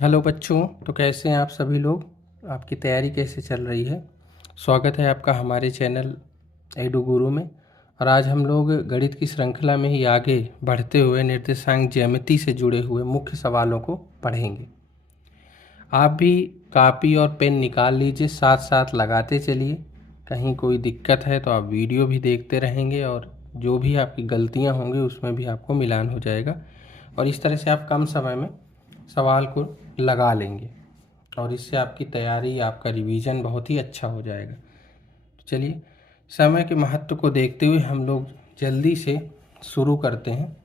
Hello बच्चों, तो कैसे हैं आप सभी लोग। आपकी तैयारी कैसे चल रही है। स्वागत है आपका हमारे चैनल एडू गुरु में। और आज हम लोग गणित की श्रृंखला में ही आगे बढ़ते हुए निर्देशांक ज्यामिति से जुड़े हुए मुख्य सवालों को पढ़ेंगे। आप भी कापी और पेन निकाल लीजिए, साथ साथ लगाते चलिए। कहीं कोई दिक्कत है तो आप वीडियो भी देखते रहेंगे और जो भी आपकी गलतियां होंगी उसमें भी आपको मिलान हो जाएगा। और इस तरह से आप कम समय में सवाल को लगा लेंगे और इससे आपकी तैयारी, आपका रिवीजन बहुत ही अच्छा हो जाएगा। तो चलिए, समय के महत्व को देखते हुए हम लोग जल्दी से शुरू करते हैं।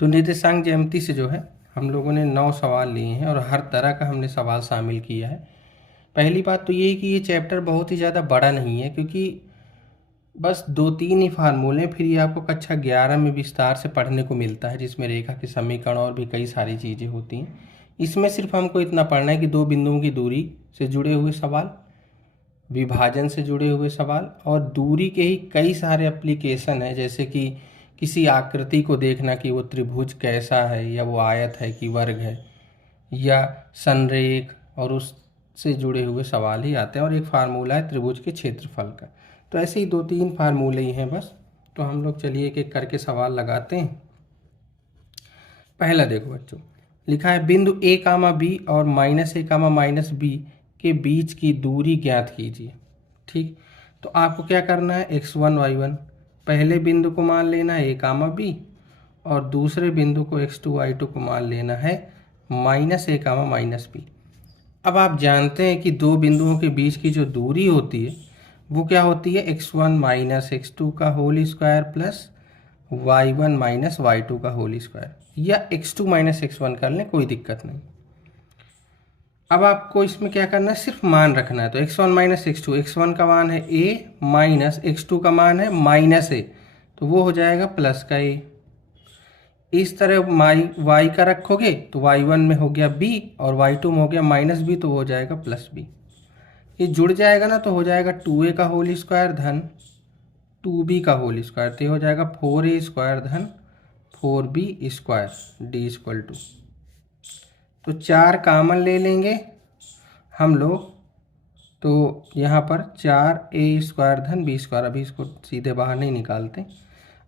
तो निर्देशांक ज्यामिति से जो है हम लोगों ने 9 सवाल लिए हैं और हर तरह का हमने सवाल शामिल किया है। पहली बात तो ये है कि ये चैप्टर बहुत ही ज़्यादा बड़ा नहीं है, क्योंकि बस 2-3 ही फार्मूले, फिर ये आपको कक्षा 11 में विस्तार से पढ़ने को मिलता है, जिसमें रेखा के समीकरण और भी कई सारी चीज़ें होती हैं। इसमें सिर्फ हमको इतना पढ़ना है कि दो बिंदुओं की दूरी से जुड़े हुए सवाल, विभाजन से जुड़े हुए सवाल और दूरी के ही कई सारे एप्लीकेशन है, जैसे कि किसी आकृति को देखना कि वो त्रिभुज कैसा है, या वो आयत है कि वर्ग है, या संरेख, और उससे जुड़े हुए सवाल ही आते हैं। और एक फार्मूला है त्रिभुज के क्षेत्रफल का। तो ऐसे ही 2-3 फार्मूले ही हैं बस। तो हम लोग चलिए एक एक करके सवाल लगाते हैं। पहला देखो बच्चों, लिखा है बिंदु ए कामा बी और माइनस ए कामा माइनस बी के बीच की दूरी ज्ञात कीजिए। ठीक, तो आपको क्या करना है, x1 y1 पहले बिंदु को मान लेना है ए कामा बी, और दूसरे बिंदु को x2 y2 को मान लेना है माइनस ए कामा माइनस बी। अब आप जानते हैं कि दो बिंदुओं के बीच की जो दूरी होती है वो क्या होती है, x1 माइनस x2 का whole square plus y1 minus y2 का होल स्क्वायर, या x2 माइनस x1 कर लें, कोई दिक्कत नहीं। अब आपको इसमें क्या करना है, सिर्फ मान रखना है। तो x1 माइनस x2, x1 का मान है a माइनस x2 का मान है माइनस a, तो वो हो जाएगा प्लस का a। इस तरह y का रखोगे तो y1 में हो गया b और y2 में हो गया माइनस b, तो वो हो जाएगा प्लस b। ये जुड़ जाएगा ना, तो हो जाएगा 2a का होल स्क्वायर धन 2b का होल स्क्वायर, तो ये हो जाएगा 4a स्क्वायर धन 4b square D equal to, तो 4 कामन ले लेंगे हम लोग, तो यहाँ पर 4a स्क्वायर धन b स्क्वायर, अभी इसको सीधे बाहर नहीं निकालते।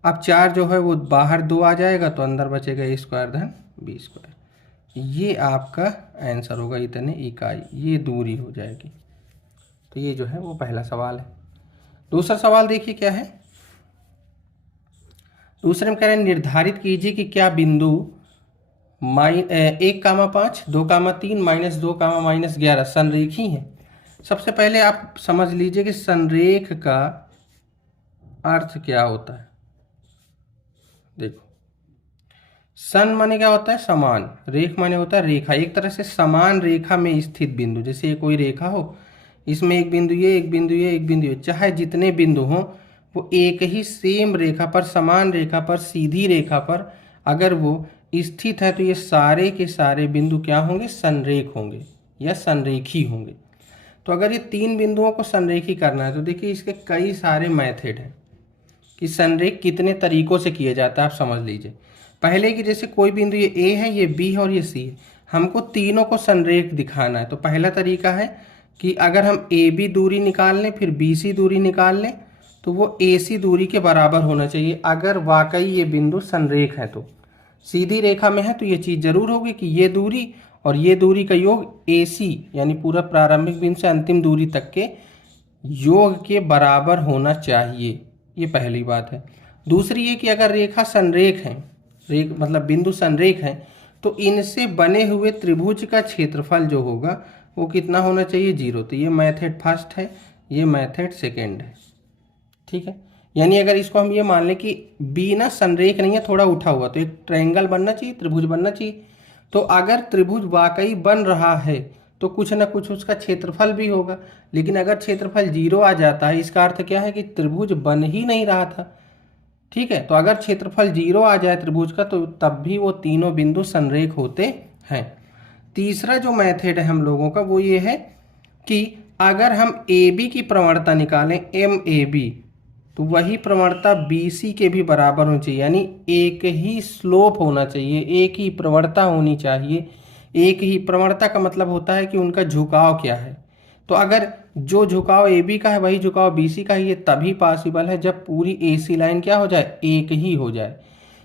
अब 4 जो है वो बाहर 2 आ जाएगा, तो अंदर बचेगा a स्क्वायर धन b स्क्वायर। ये आपका आंसर होगा, इतने इकाई ये दूरी हो जाएगी। तो ये जो है वो पहला सवाल है। दूसरा सवाल देखिए क्या है। दूसरे में कह रहे हैं निर्धारित कीजिए कि क्या बिंदु 1,5, 2,3, -2, -11 संरेखी है। सबसे पहले आप समझ लीजिए कि संरेख का अर्थ क्या होता है। देखो, सन माने क्या होता है, समान, रेख माने होता है रेखा। एक तरह से समान रेखा में स्थित बिंदु, जैसे ये कोई रेखा हो, इसमें एक बिंदु ये, एक बिंदु ये, एक बिंदु ये, चाहे जितने बिंदु हों वो एक ही सेम रेखा पर, समान रेखा पर, सीधी रेखा पर अगर वो स्थित है, तो ये सारे के सारे बिंदु क्या होंगे, संरेख होंगे या संरेखी होंगे। तो अगर ये 3 बिंदुओं को संरेखी करना है तो देखिए इसके कई सारे मेथड हैं कि संरेख कितने तरीकों से किया जाता है। आप समझ लीजिए, पहले कि जैसे कोई बिंदु ये ए है, ये बी है और ये सी है, हमको तीनों को संरेख दिखाना है। तो पहला तरीका है कि अगर हम ए बी दूरी निकाल लें, फिर बी सी दूरी निकाल लें, तो वो ए सी दूरी के बराबर होना चाहिए। अगर वाकई ये बिंदु संरेख है, तो सीधी रेखा में है, तो ये चीज़ जरूर होगी कि ये दूरी और ये दूरी का योग ए सी, यानी पूरा प्रारंभिक बिंदु से अंतिम दूरी तक के योग के बराबर होना चाहिए। ये पहली बात है। दूसरी ये कि अगर रेखा संरेख है, मतलब बिंदु संरेख है, तो इनसे बने हुए त्रिभुज का क्षेत्रफल जो होगा वो कितना होना चाहिए, 0। तो ये मेथड फर्स्ट है, ये मेथड सेकेंड है। ठीक है, यानी अगर इसको हम ये मान लें कि बी ना संरेख नहीं है, थोड़ा उठा हुआ, तो एक ट्रायंगल बनना चाहिए, त्रिभुज बनना चाहिए। तो अगर त्रिभुज वाकई बन रहा है तो कुछ ना कुछ उसका क्षेत्रफल भी होगा। लेकिन अगर क्षेत्रफल 0 आ जाता है, इसका अर्थ क्या है कि त्रिभुज बन ही नहीं रहा था। ठीक है, तो अगर क्षेत्रफल 0 आ जाए त्रिभुज का, तो तब भी वो तीनों बिंदु संरेख होते हैं। तीसरा जो मेथड है हम लोगों का वो ये है कि अगर हम ए बी की प्रवणता निकालें, एम ए बी, तो वही प्रवणता बी सी के भी बराबर होनी चाहिए, यानी एक ही स्लोप होना चाहिए, एक ही प्रवणता होनी चाहिए एक ही प्रवणता का मतलब होता है कि उनका झुकाव क्या है। तो अगर जो झुकाव ए बी का है वही झुकाव बी सी का है, ये तभी पॉसिबल है जब पूरी ए सी लाइन क्या हो जाए, एक ही हो जाए।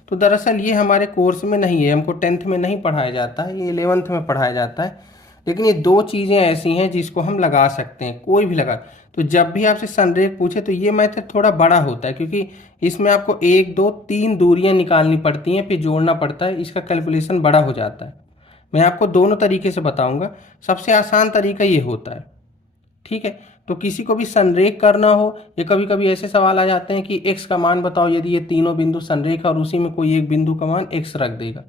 तो दरअसल ये हमारे कोर्स में नहीं है, हमको 10th में नहीं पढ़ाया जाता है, ये 11th में पढ़ाया जाता है। लेकिन ये दो चीज़ें ऐसी हैं जिसको हम लगा सकते हैं, कोई भी लगा। तो जब भी आपसे संरेख पूछे तो ये मेथड थोड़ा बड़ा होता है, क्योंकि इसमें आपको 1 2 3 दूरियां निकालनी पड़ती हैं, फिर जोड़ना पड़ता है, इसका कैलकुलेशन बड़ा हो जाता है। मैं आपको दोनों तरीके से बताऊंगा, सबसे आसान तरीका ये होता है, ठीक है। तो किसी को भी संरेख करना हो, या कभी कभी ऐसे सवाल आ जाते हैं कि x का मान बताओ यदि ये तीनों बिंदु संरेख और उसी में कोई एक बिंदु का मान x रख देगा,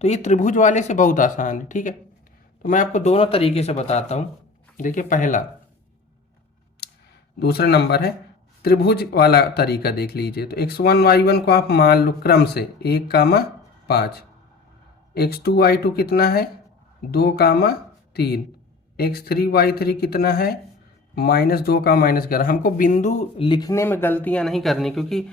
तो ये त्रिभुज वाले से बहुत आसान है, ठीक है। तो मैं आपको दोनों तरीके से बताता हूँ। देखिए पहला, दूसरा नंबर है त्रिभुज वाला तरीका, देख लीजिए। तो x1 y1 को आप मान लो क्रम से 1,5, x2 y2 कितना है 2,3, x3 y3 कितना है -2,-11। हमको बिंदु लिखने में गलतियां नहीं करनी, क्योंकि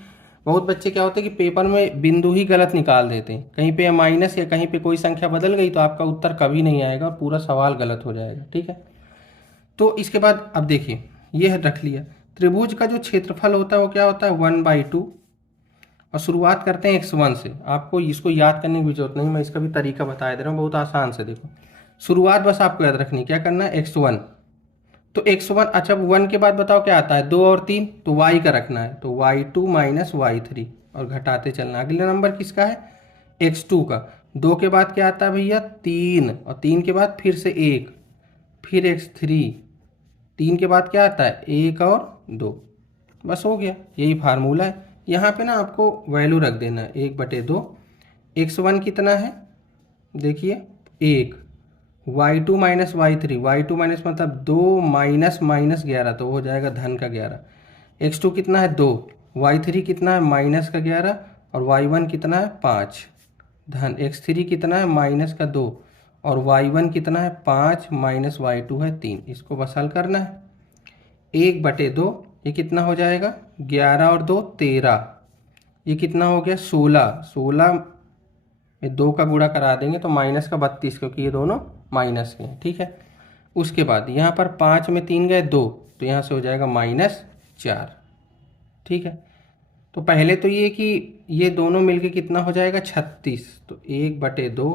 बहुत बच्चे क्या होते हैं कि पेपर में बिंदु ही गलत निकाल देते हैं, कहीं पे माइनस या कहीं पे कोई संख्या बदल गई तो आपका उत्तर कभी नहीं आएगा, पूरा सवाल गलत हो जाएगा, ठीक है। तो इसके बाद अब देखिए, यह रख लिया। त्रिभुज का जो क्षेत्रफल होता है वो क्या होता है 1/2, और शुरुआत करते हैं x1 से। आपको इसको याद करने की जरूरत नहीं, मैं इसका भी तरीका बता दे रहा हूँ बहुत आसान से। देखो शुरुआत बस आपको याद रखनी, क्या करना है x1, तो x1, अच्छा 1 के बाद बताओ क्या आता है 2 और 3, तो y का रखना है, तो y2 - y3 और घटाते चलना। अगला नंबर किसका है x2 का, 2 के बाद क्या आता है भैया 3, और 3 के बाद फिर से 1, फिर x3, 3 के बाद क्या आता है 1 और 2, बस हो गया, यही फार्मूला है। यहाँ पे ना आपको वैल्यू रख देना है 1/2, x1 कितना है देखिए 1, y2 - y3, y2 माइनस मतलब 2 -11, तो हो जाएगा धन का 11, x2 कितना है 2, y3 कितना है -11, और y1 कितना है 5 धन, x3 कितना है -2, और y1 कितना है 5 -y2 है 3। इसको बस हल करना है, 1/2, ये कितना हो जाएगा 11 और 2 13, ये कितना हो गया 16, 16 में 2 का गुणा करा देंगे तो -32, क्योंकि ये दोनों माइनस के हैं, ठीक है। उसके बाद यहाँ पर 5 में 3 गए 2, तो यहाँ से हो जाएगा -4, ठीक है। तो पहले तो ये कि ये दोनों मिलके कितना हो जाएगा 36, तो 1/2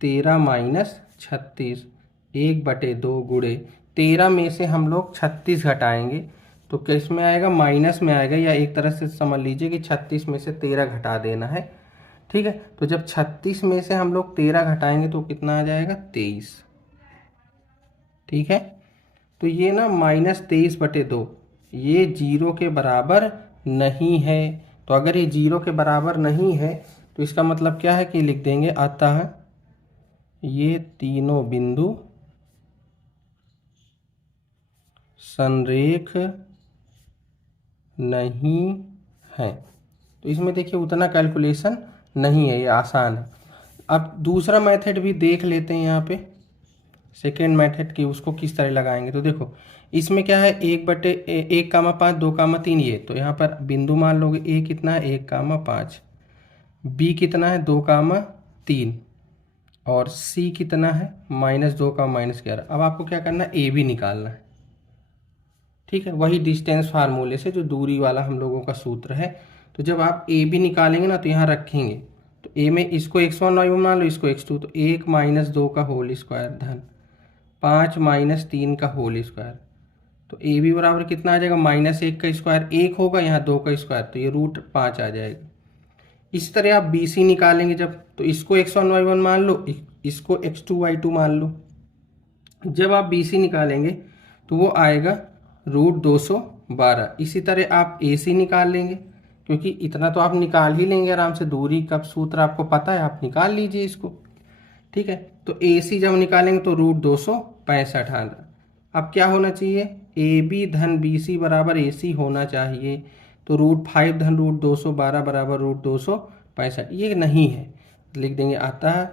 13 - 36, 1/2 गुणे 13 में से हम लोग 36 घटाएंगे तो किस में आएगा माइनस में आएगा, या एक तरह से समझ लीजिए कि 36 में से 13 घटा देना है, ठीक है। तो जब 36 में से हम लोग 13 घटाएंगे तो कितना आ जाएगा 23, ठीक है। तो ये ना -23/2 ये 0 के बराबर नहीं है। तो अगर ये 0 के बराबर नहीं है तो इसका मतलब क्या है कि लिख देंगे अतः ये तीनों बिंदु संरेख नहीं है। तो इसमें देखिए उतना कैलकुलेशन नहीं है, ये आसान है। अब दूसरा मेथड भी देख लेते हैं यहाँ पे, सेकेंड मेथड की उसको किस तरह लगाएंगे। तो देखो इसमें क्या है 1/1,5 2,3, ये तो यहाँ पर बिंदु मान लोगे ए कितना है 1,5, बी कितना है 2,3, और सी कितना है -2 का -11। अब आपको क्या करना है ए बी निकालना है, ठीक है, वही डिस्टेंस फार्मूले से जो दूरी वाला हम लोगों का सूत्र है। तो जब आप ए बी निकालेंगे ना तो यहाँ रखेंगे, तो ए में इसको x1 y1 मान लो, इसको x2, तो 1 - 2 का होल स्क्वायर धन 5 - 3 का होल स्क्वायर, तो ए बी बराबर कितना आ जाएगा -1 का स्क्वायर, 1 होगा यहाँ 2 का स्क्वायर, तो ये √5 आ जाएगा। इसी तरह आप बी सी निकालेंगे जब, तो इसको x1 y1 मान लो, इसको x2 y2 मान लो। जब आप बी सी निकालेंगे तो वो आएगा √212। इसी तरह आप ए सी निकाल लेंगे, क्योंकि इतना तो आप निकाल ही लेंगे आराम से, दूरी का सूत्र आपको पता है, आप निकाल लीजिए इसको, ठीक है। तो ए सी जब निकालेंगे तो √265 आना। अब क्या होना चाहिए ए बी धन बी सी बराबर ए सी होना चाहिए, तो √5 धन √212 बराबर √265, ये नहीं है, लिख देंगे अतः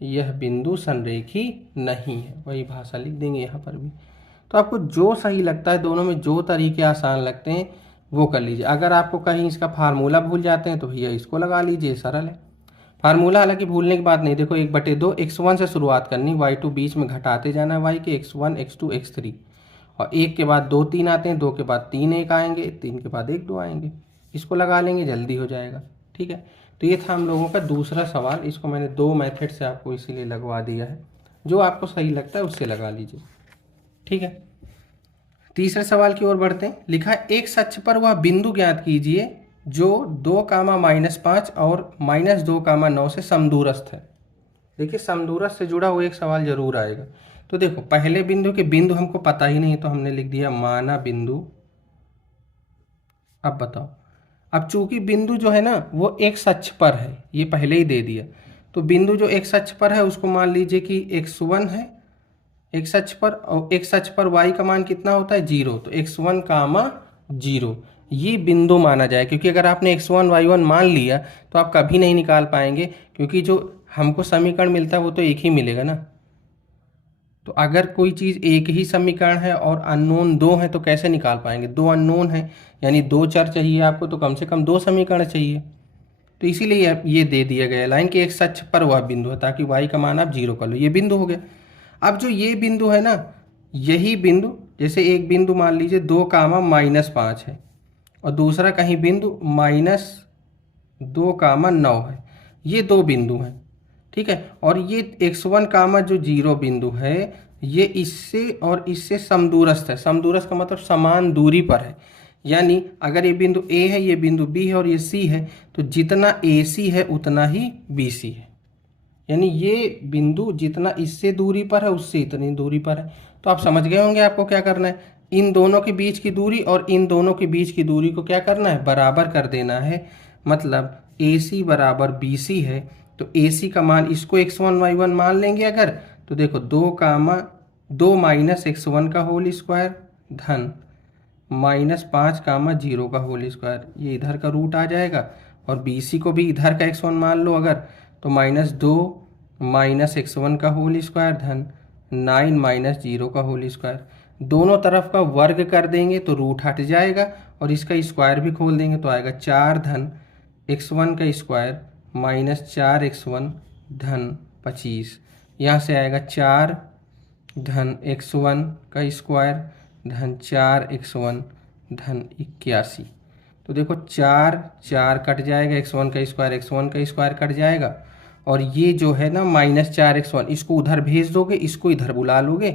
यह बिंदु संरेखी नहीं है, वही भाषा लिख देंगे यहाँ पर भी। तो आपको जो सही लगता है, दोनों में जो तरीके आसान लगते हैं वो कर लीजिए। अगर आपको कहीं इसका फार्मूला भूल जाते हैं तो भैया इसको लगा लीजिए, सरल है। फार्मूला हालांकि भूलने की बात नहीं, देखो 1/2 x1 से शुरुआत करनी, y2 बीच में घटाते जाना है y के, x1 x2 x3, और 1 के बाद 2 3 आते हैं, 2 के बाद 3 1 आएंगे, 3 के बाद 1 2 आएंगे, इसको लगा लेंगे जल्दी हो जाएगा। ठीक है, तो ये था हम लोगों का दूसरा सवाल। इसको मैंने 2 मेथड से आपको इसीलिए लगवा दिया है, जो आपको सही लगता है उससे लगा लीजिए। ठीक है, तीसरे सवाल की ओर बढ़ते हैं। लिखा है एक अक्ष पर वह बिंदु ज्ञात कीजिए जो 2, और -2, 9 से समदूरस्थ है। देखिए समदूरस्थ से जुड़ा हुआ एक सवाल जरूर आएगा। तो देखो पहले बिंदु के बिंदु हमको पता ही नहीं, तो हमने लिख दिया माना बिंदु। अब बताओ, अब चूंकि बिंदु जो है ना वो एक अक्ष पर है, ये पहले ही दे दिया, तो बिंदु जो एक अक्ष पर है उसको मान लीजिए कि x1 है x अक्ष पर, और x अक्ष पर y का मान कितना होता है 0, तो x1, 0 ये बिंदु माना जाए। क्योंकि अगर आपने x1 y1 मान लिया तो आप कभी नहीं निकाल पाएंगे, क्योंकि जो हमको समीकरण मिलता है वो तो एक ही मिलेगा ना। तो अगर कोई चीज़ एक ही समीकरण है और अननोन 2 है तो कैसे निकाल पाएंगे? 2 अननोन है, यानी 2 चर चाहिए आपको, तो कम से कम 2 समीकरण चाहिए। तो इसीलिए ये दे दिया गया लाइन कि एक अक्ष पर वह बिंदु है, ताकि y का मान आप 0 कर लो, ये बिंदु हो गया। अब जो ये बिंदु है ना, यही बिंदु, जैसे एक बिंदु मान लीजिए 2, -5 है, और दूसरा कहीं बिंदु -2, 9 है, ये 2 बिंदु हैं। ठीक है, और ये x1, जो 0 बिंदु है, ये इससे और इससे समदूरस्थ है। समदूरस्थ का मतलब समान दूरी पर है, यानी अगर ये बिंदु A है, ये बिंदु B है और ये C है, तो जितना AC है उतना ही BC है। यानी ये बिंदु जितना इससे दूरी पर है उससे इतनी दूरी पर है। तो आप समझ गए होंगे आपको क्या करना है, इन दोनों के बीच की दूरी और इन दोनों के बीच की दूरी को क्या करना है, बराबर कर देना है। मतलब AC बराबर BC है, तो AC का मान, इसको x1 y1 मान लेंगे अगर, तो देखो 2, -x1 का होल स्क्वायर धन -5, 0 का होल स्क्वायर, ये इधर का रूट आ जाएगा, और BC को भी इधर का x1 मान लो अगर, तो -2 -x1 का होल स्क्वायर धन 9 -0 का होल स्क्वायर। दोनों तरफ का वर्ग कर देंगे तो रूट हट जाएगा, और इसका स्क्वायर भी खोल देंगे तो आएगा 4 धन x1 का स्क्वायर -4x1 धन 25। यहाँ से आएगा 4 धन x1 का स्क्वायर धन 4x1 धन 81। तो देखो 4 कट जाएगा, x1 का स्क्वायर कट जाएगा, और ये जो है ना -4x1, इसको उधर भेज दोगे, इसको इधर बुला लोगे,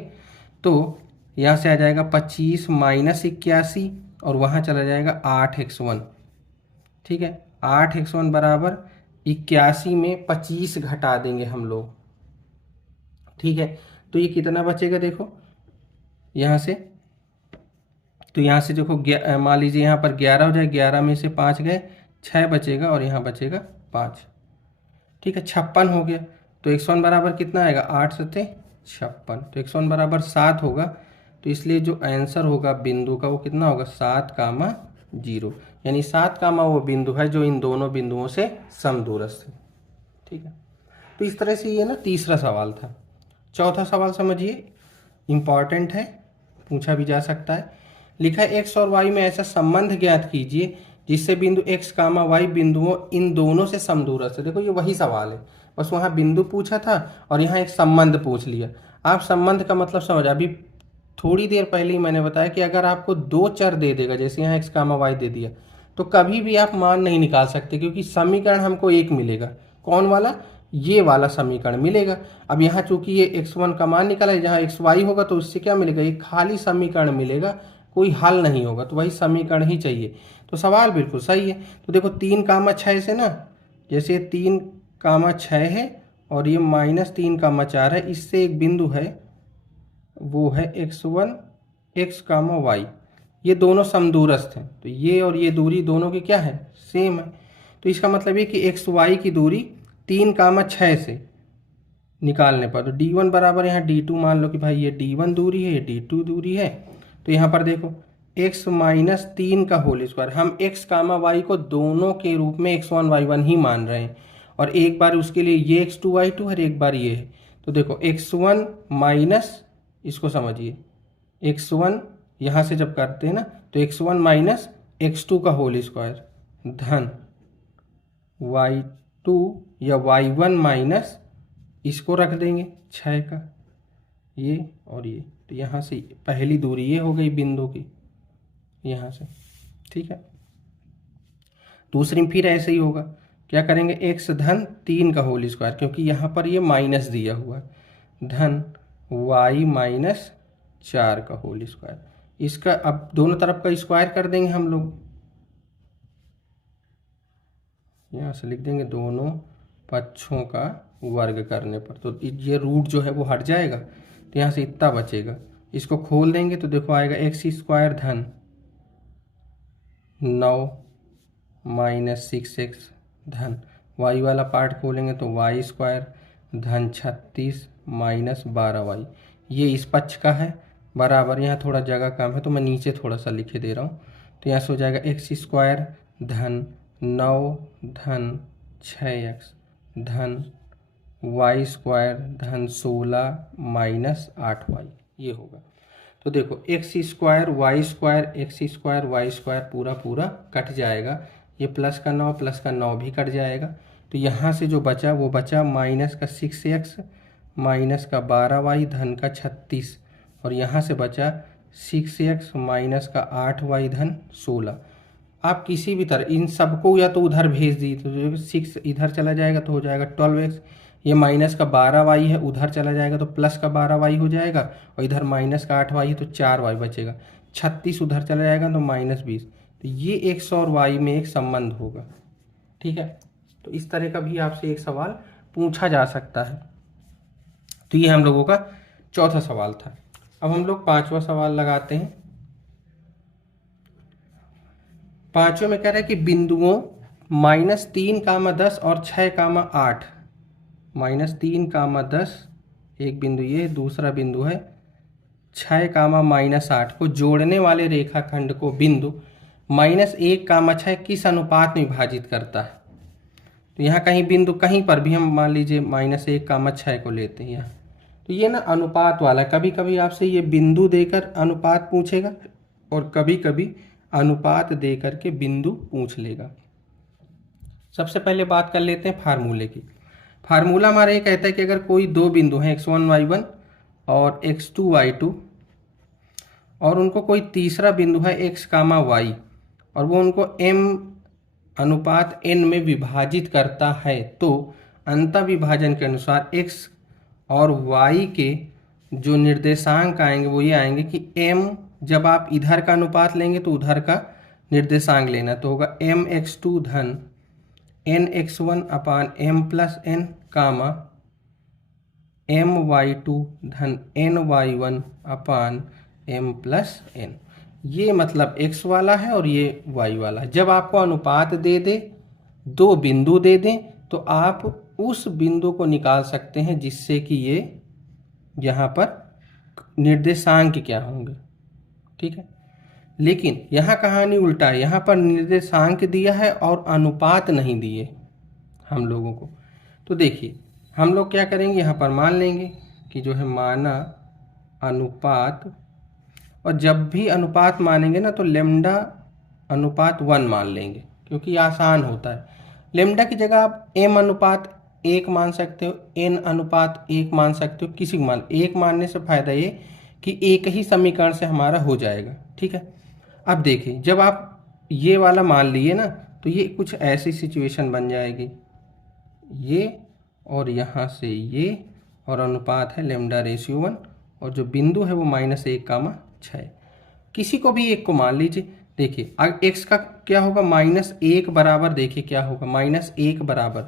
तो यहाँ से आ जाएगा 25 -81, और वहाँ चला जाएगा 8x1। ठीक है, 8x1 बराबर 81 में 25 घटा देंगे हम लोग। ठीक है, तो ये कितना बचेगा देखो यहाँ से, तो यहाँ से देखो मान लीजिए यहाँ पर 11 हो जाए, 11 में से 5 गए, 6 बचेगा, और यहाँ बचेगा 5। ठीक है, 56 हो गया। तो x1 बराबर कितना आएगा, 8 सत्ते 56, तो x1 बराबर 7 होगा। तो इसलिए जो आंसर होगा बिंदु का वो कितना होगा, 7, 0, यानी 7, वो बिंदु है जो इन दोनों बिंदुओं से समदूरस्थ है। ठीक है, तो इस तरह से ये ना तीसरा सवाल था। चौथा सवाल समझिए, इंपॉर्टेंट है, पूछा भी जा सकता है। लिखा है x और y में ऐसा संबंध ज्ञात कीजिए जिससे बिंदु x, y बिंदुओं इन दोनों से समदूरस्थ है। देखो ये वही सवाल है, बस वहाँ बिंदु पूछा था और यहाँ एक संबंध पूछ लिया। आप संबंध का मतलब समझ, अभी थोड़ी देर पहले ही मैंने बताया कि अगर आपको 2 चर दे देगा, जैसे यहाँ x, y दे दिया, तो कभी भी आप मान नहीं निकाल सकते, क्योंकि समीकरण हमको एक मिलेगा। कौन वाला, ये वाला समीकरण मिलेगा। अब यहाँ चूंकि ये x1 का मान निकला है, जहाँ xy होगा तो उससे क्या मिलेगा, एक खाली समीकरण मिलेगा, कोई हल नहीं होगा, तो वही समीकरण ही चाहिए। तो सवाल बिल्कुल सही है। तो देखो 3, 6 से ना, जैसे 3, 6 है और ये -3, 4 है, इससे एक बिंदु है वो है x1 x, y, ये दोनों समदूरस्थ हैं, तो ये और ये दूरी दोनों की क्या है, सेम है। तो इसका मतलब ये कि xy की दूरी 3, 6 से निकालने पर, तो d1 बराबर यहाँ d2 मान लो कि भाई ये d1 दूरी है, ये d2 दूरी है। तो यहाँ पर देखो x -3 का होल स्क्वायर, हम x, y को दोनों के रूप में x1 y1 ही मान रहे हैं, और एक बार उसके लिए ये x2 y2 और एक बार ये है। तो देखो x1 माइनस, इसको समझिए, x1 यहाँ से जब करते हैं ना, तो x1 - x2 का होल स्क्वायर धन y2 या y1 माइनस इसको रख देंगे 6 का, ये और ये, तो यहाँ से पहली दूरी ये हो गई बिंदु की यहाँ से, ठीक है। दूसरी फिर ऐसे ही होगा, क्या करेंगे, x धन 3 का होल स्क्वायर, क्योंकि यहाँ पर ये माइनस दिया हुआ है, धन y माइनस 4 का होल स्क्वायर। इसका अब दोनों तरफ का स्क्वायर कर देंगे हम लोग, यहाँ से लिख देंगे दोनों पक्षों का वर्ग करने पर, तो ये रूट जो है वो हट जाएगा, तो यहाँ से इतना बचेगा। इसको खोल देंगे तो देखो आएगा एक्स स्क्वायर धन 9 माइनस 6x धन y वाला पार्ट खोलेंगे तो y स्क्वायर धन 36 माइनस 12y, ये इस पक्ष का है बराबर, यहाँ थोड़ा जगह कम है तो मैं नीचे थोड़ा सा लिखे दे रहा हूँ, तो यहाँ से हो जाएगा एक्स स्क्वायर धन 9 धन 6x धन y स्क्वायर धन 16 माइनस 8y, ये होगा। तो देखो एक्स स्क्वायर वाई स्क्वायर पूरा पूरा कट जाएगा, ये प्लस का 9 भी कट जाएगा, तो यहाँ से जो बचा वो बचा माइनस का 6x माइनस का 12y धन का 36, और यहाँ से बचा 6x माइनस का 8y धन 16। आप किसी भी तरह इन सबको या तो उधर भेज दी तो जो 6 इधर चला जाएगा तो हो जाएगा 12x, ये माइनस का 12y है उधर चला जाएगा तो प्लस का 12y हो जाएगा, और इधर माइनस का 8y है तो 4y बचेगा, 36 उधर चला जाएगा तो माइनस 20, तो ये x और y में एक संबंध होगा, ठीक है। तो इस तरह का भी आपसे एक सवाल पूछा जा सकता है। तो ये हम लोगों का चौथा सवाल था। अब हम लोग पांचवा सवाल लगाते हैं। पांचवें में कह रहा है कि बिंदुओं -3, 10 और 6, 8, -3, 10 एक बिंदु ये, दूसरा बिंदु है 6, -8 को जोड़ने वाले रेखाखंड को बिंदु -1, 6 किस अनुपात में विभाजित करता है। तो यहाँ कहीं बिंदु कहीं पर भी हम मान लीजिए -1, 6 को लेते हैं यहाँ, तो ये ना अनुपात वाला, कभी कभी आपसे ये बिंदु देकर अनुपात पूछेगा और कभी कभी अनुपात देकर के बिंदु पूछ लेगा। सबसे पहले बात कर लेते हैं फार्मूले की। फार्मूला हमारा ये कहता है कि अगर कोई दो बिंदु हैं x1 y1 और x2 y2 और उनको कोई तीसरा बिंदु है x, y और वो उनको m/n में विभाजित करता है, तो अंतः विभाजन के अनुसार x और y के जो निर्देशांक आएंगे वो ये आएंगे कि m, जब आप इधर का अनुपात लेंगे तो उधर का निर्देशांक लेना, तो होगा mx2 धन nx1 अपान m प्लस n, my2 धन ny1 अपान m प्लस n। ये मतलब x वाला है और ये y वाला है। जब आपको अनुपात दे दे, दो बिंदु दे दें, तो आप उस बिंदु को निकाल सकते हैं जिससे कि ये यहाँ पर निर्देशांक क्या होंगे, ठीक है। लेकिन यहाँ कहानी उल्टा है, यहाँ पर निर्देशांक दिया है और अनुपात नहीं दिए हम लोगों को। तो देखिए हम लोग क्या करेंगे, यहाँ पर मान लेंगे कि जो है माना अनुपात, और जब भी अनुपात मानेंगे ना तो लेम्डा अनुपात 1 मान लेंगे, क्योंकि आसान होता है। लेम्डा की जगह आप m/1 मान सकते हो, n/1 मान सकते हो, किसी को मान। एक मानने से फायदा ये कि एक ही समीकरण से हमारा हो जाएगा, ठीक है। अब देखिए जब आप ये वाला मान लिए ना तो ये कुछ ऐसी सिचुएशन बन जाएगी, ये और यहाँ से ये, और अनुपात है λ/1 और जो बिंदु है वो -1, 6। किसी को भी एक को मान लीजिए। देखिए x का क्या होगा, -1 बराबर, देखिए क्या होगा, -1 बराबर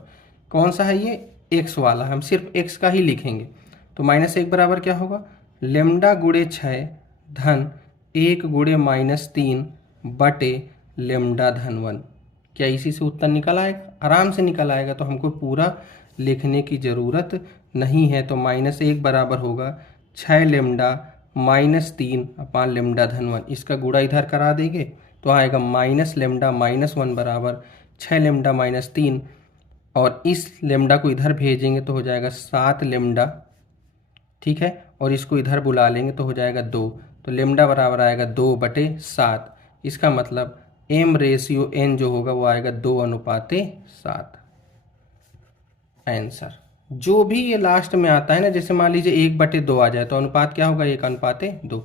कौन सा है, ये x वाला, हम सिर्फ x का ही लिखेंगे। तो -1 बराबर क्या होगा, λ/6 धन 1 × -3 बटे λ/1। क्या इसी से उत्तर निकल आएगा, आराम से निकल आएगा, तो हमको पूरा लिखने की ज़रूरत नहीं है। तो -1 बराबर होगा 6λ-3 अपान λ/1। इसका गुणा इधर करा देंगे तो आएगा -λ-1 बराबर 6λ-3, और इस लेम्डा को इधर भेजेंगे तो हो जाएगा 7λ, ठीक है, और इसको इधर बुला लेंगे तो हो जाएगा 2, तो लेम्डा बराबर आएगा 2/7। इसका मतलब m/n जो होगा वो आएगा 2:7। आंसर। जो भी ये लास्ट में आता है ना, जैसे मान लीजिए 1/2 आ जाए तो अनुपात क्या होगा, 1/2।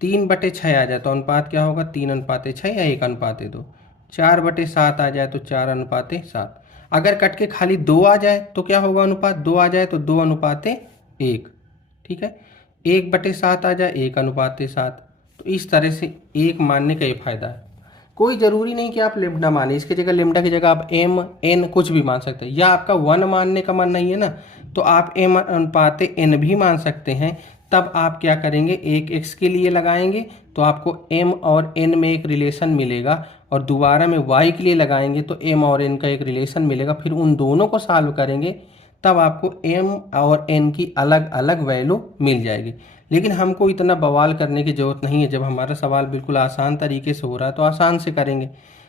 3/6 आ जाए तो अनुपात क्या होगा, 3/6 या 1/2। 4/7 आ जाए तो 4/7। अगर कट के खाली 2 आ जाए तो क्या होगा अनुपात, 2 आ जाए तो 2/1। ठीक है, 1/7 आ जाए 1/7। तो इस तरह से एक मानने का ये फायदा है। कोई ज़रूरी नहीं कि आप लेमडा माने, इसकी जगह लेमडा की जगह आप एम एन कुछ भी मान सकते हैं। या आपका 1 मानने का मन नहीं है ना, तो आप m/n भी मान सकते हैं। तब आप क्या करेंगे, एक x के लिए लगाएंगे तो आपको m और n में एक रिलेशन मिलेगा, और दोबारा में y के लिए लगाएंगे तो m और n का एक रिलेशन मिलेगा। फिर उन दोनों को सॉल्व करेंगे तब आपको m और n की अलग अलग वैल्यू मिल जाएगी। लेकिन हमको इतना बवाल करने की ज़रूरत नहीं है। जब हमारा सवाल बिल्कुल आसान तरीके से हो रहा है तो आसान से करेंगे।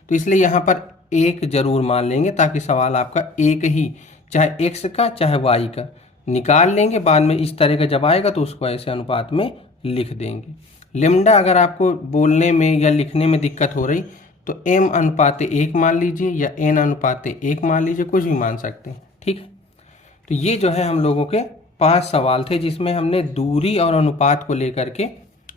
तो इसलिए यहाँ पर एक ज़रूर मान लेंगे ताकि सवाल आपका एक ही, चाहे x का चाहे y का, निकाल लेंगे। बाद में इस तरह का जब आएगा तो उसको ऐसे अनुपात में लिख देंगे। लेमडा अगर आपको बोलने में या लिखने में दिक्कत हो रही तो m/1 मान लीजिए या n/1 मान लीजिए, कुछ भी मान सकते हैं। ठीक है, तो ये जो है हम लोगों के 5 सवाल थे जिसमें हमने दूरी और अनुपात को लेकर के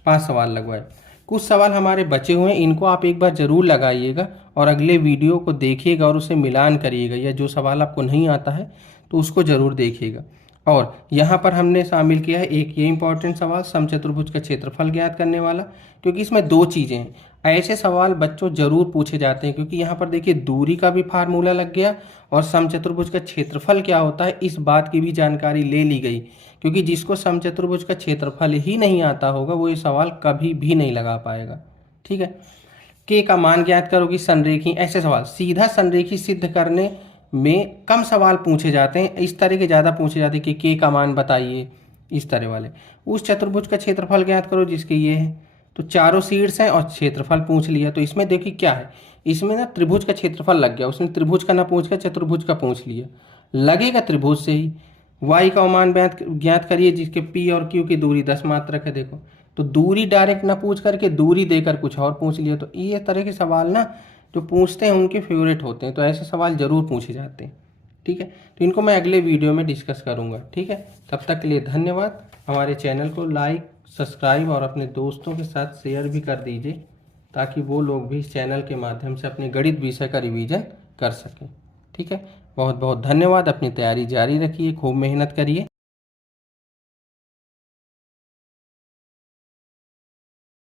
5 सवाल लगवाए। कुछ सवाल हमारे बचे हुए हैं, इनको आप एक बार ज़रूर लगाइएगा और अगले वीडियो को देखिएगा और उसे मिलान करिएगा, या जो सवाल आपको नहीं आता है तो उसको ज़रूर देखिएगा। और यहाँ पर हमने शामिल किया है एक ये इंपॉर्टेंट सवाल, समचतुर्भुज का क्षेत्रफल ज्ञात करने वाला, क्योंकि इसमें 2 चीज़ें हैं। ऐसे सवाल बच्चों जरूर पूछे जाते हैं, क्योंकि यहाँ पर देखिए दूरी का भी फार्मूला लग गया और समचतुर्भुज का क्षेत्रफल क्या होता है इस बात की भी जानकारी ले ली गई। क्योंकि जिसको समचतुर्भुज का क्षेत्रफल ही नहीं आता होगा वो ये सवाल कभी भी नहीं लगा पाएगा। ठीक है, के का मान ज्ञात करोगी संरेखी, ऐसे सवाल सीधा संरेखी सिद्ध करने में कम सवाल पूछे जाते हैं, इस तरह के ज़्यादा पूछे जाते हैं कि के का मान बताइए, इस तरह वाले। उस चतुर्भुज का क्षेत्रफल ज्ञात करो जिसके ये है, तो चारों शीर्ष हैं और क्षेत्रफल पूछ लिया। तो इसमें देखिए क्या है, इसमें ना त्रिभुज का क्षेत्रफल लग गया, उसने त्रिभुज का ना पूछ कर चतुर्भुज का पूछ लिया। लगेगा त्रिभुज से ही। y का मान ज्ञात करिए जिसके p और q की दूरी 10 मात्रक है। देखो, तो दूरी डायरेक्ट ना पूछ करके दूरी देकर कुछ और पूछ लिया। तो ये तरह के सवाल ना जो पूछते हैं उनके फेवरेट होते हैं, तो ऐसे सवाल जरूर पूछे जाते हैं। ठीक है, तो इनको मैं अगले वीडियो में डिस्कस करूँगा। ठीक है, तब तक के लिए धन्यवाद। हमारे चैनल को लाइक, सब्सक्राइब और अपने दोस्तों के साथ शेयर भी कर दीजिए, ताकि वो लोग भी इस चैनल के माध्यम से अपने गणित विषय का रिवीजन कर सकें। ठीक है, बहुत बहुत धन्यवाद। अपनी तैयारी जारी रखिए, खूब मेहनत करिए।